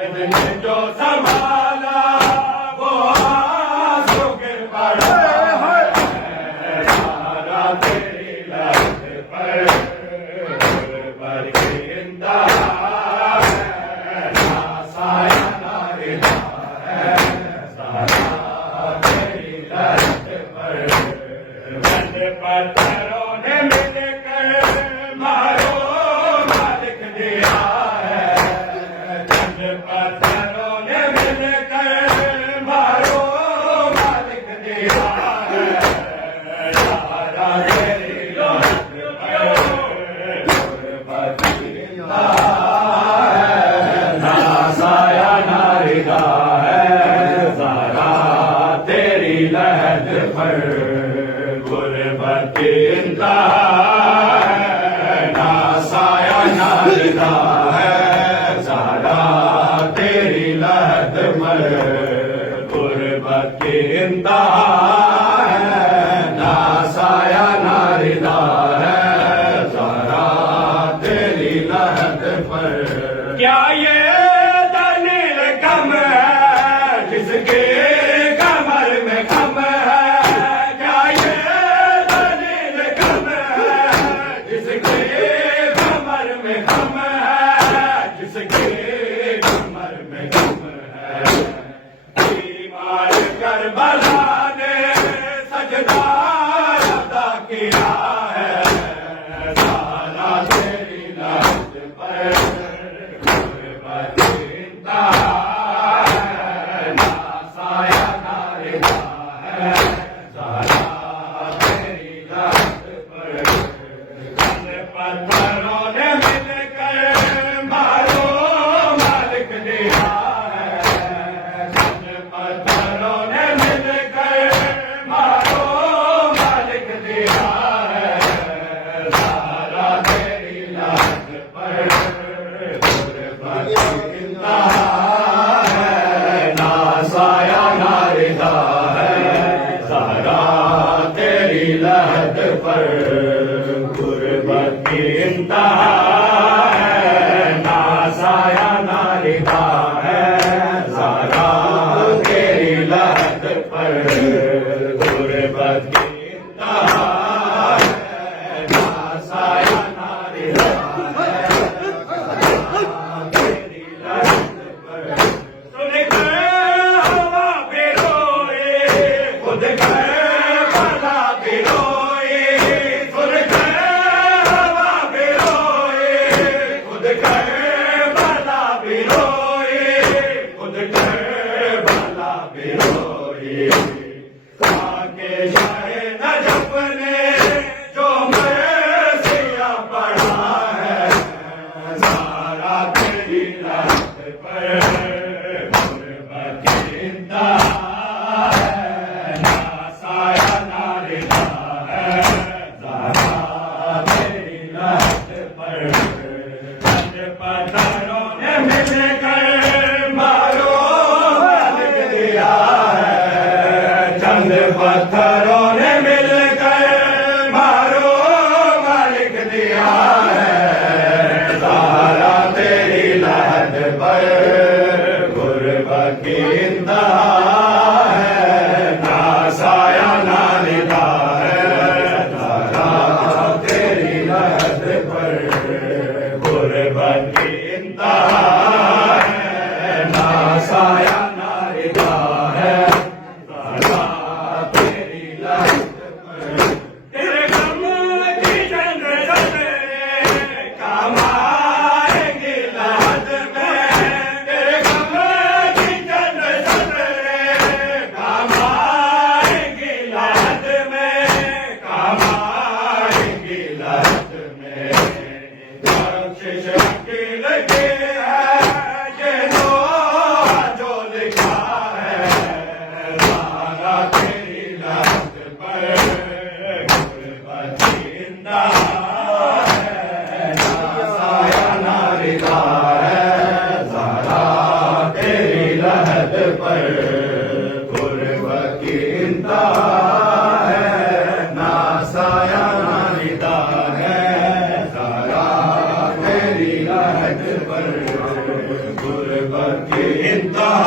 जो संभाला वो आंसू गिर पड़ा है, सारा तेरी लहर पर की इंतहा है, ना साया ना रिदा है, सारा तेरी लहर पर पत्थरों ने मिलकर मारो मालिक दिया है, पत्थरों ने मिलकर मारो मालिक दिया है, सारा तेरी लहर ना साया ना रिदा है, सारा तेरी लहर पर गुरबत की इंतहा है, ना साया ना रिदा है, सारा तेरी लहर पर गुरबत की इंतहा है, ना साया ना रिदा है, सारा तेरी लहर पर। क्या ये दलील कम है जिसके कमर में खम है, क्या ये दलील कम है जिसके कमर में खम है, जिसके कमर में खम है, बीमार करबला ने सजदा अदा किया है, सारा तेरी लहर पर गुरबत की इंतहा है, ना साया ना रिदा है, सारा तेरी लहर पर पत्थरों ने मिलकर मारो मालिक दिया है, पत्थरों ने मिलकर मारो मालिक दिया है, सारा तेरी लहर पर गुरबत की इंतहा है, ना साया ना रिदा है, सारा तेरी लहर पर गुरबत की इंतहा है, ना साया ना रिदा है, सारा तेरी लहर पर गुरबत की इंतहा है, ना साया ना रिदा है, सारा तेरी लहर पर। सुन के हवा भी रोए, खुद के भला भी रोए, सुन के हवा भी रोए, खुद के भला भी रोए, खुद के भला भी रोए, आके शाहे नजफ ने जो मरसिया पढ़ा है, सारा तेरी लहर पर गुरबत की इंतहा है, ना साया ना रिदा है, सारा तेरी लहर पर पत्थरों ने मिलकर मारो मालिक दिया है, चंद पत्थरों ने मिलकर मारो मालिक दिया है, सारा तेरी लहर पर गुरबत की इंतहा है, ना साया ना रिदा है, सारा तेरी लहर पर गुरबत की इंतहा है, ना साया ना रिदा है, सारा तेरी लहर पर। तेरे गम की जंग सवेरे काम आएगी लहद में, तेरे गम की जंग सवेरे के इंतहा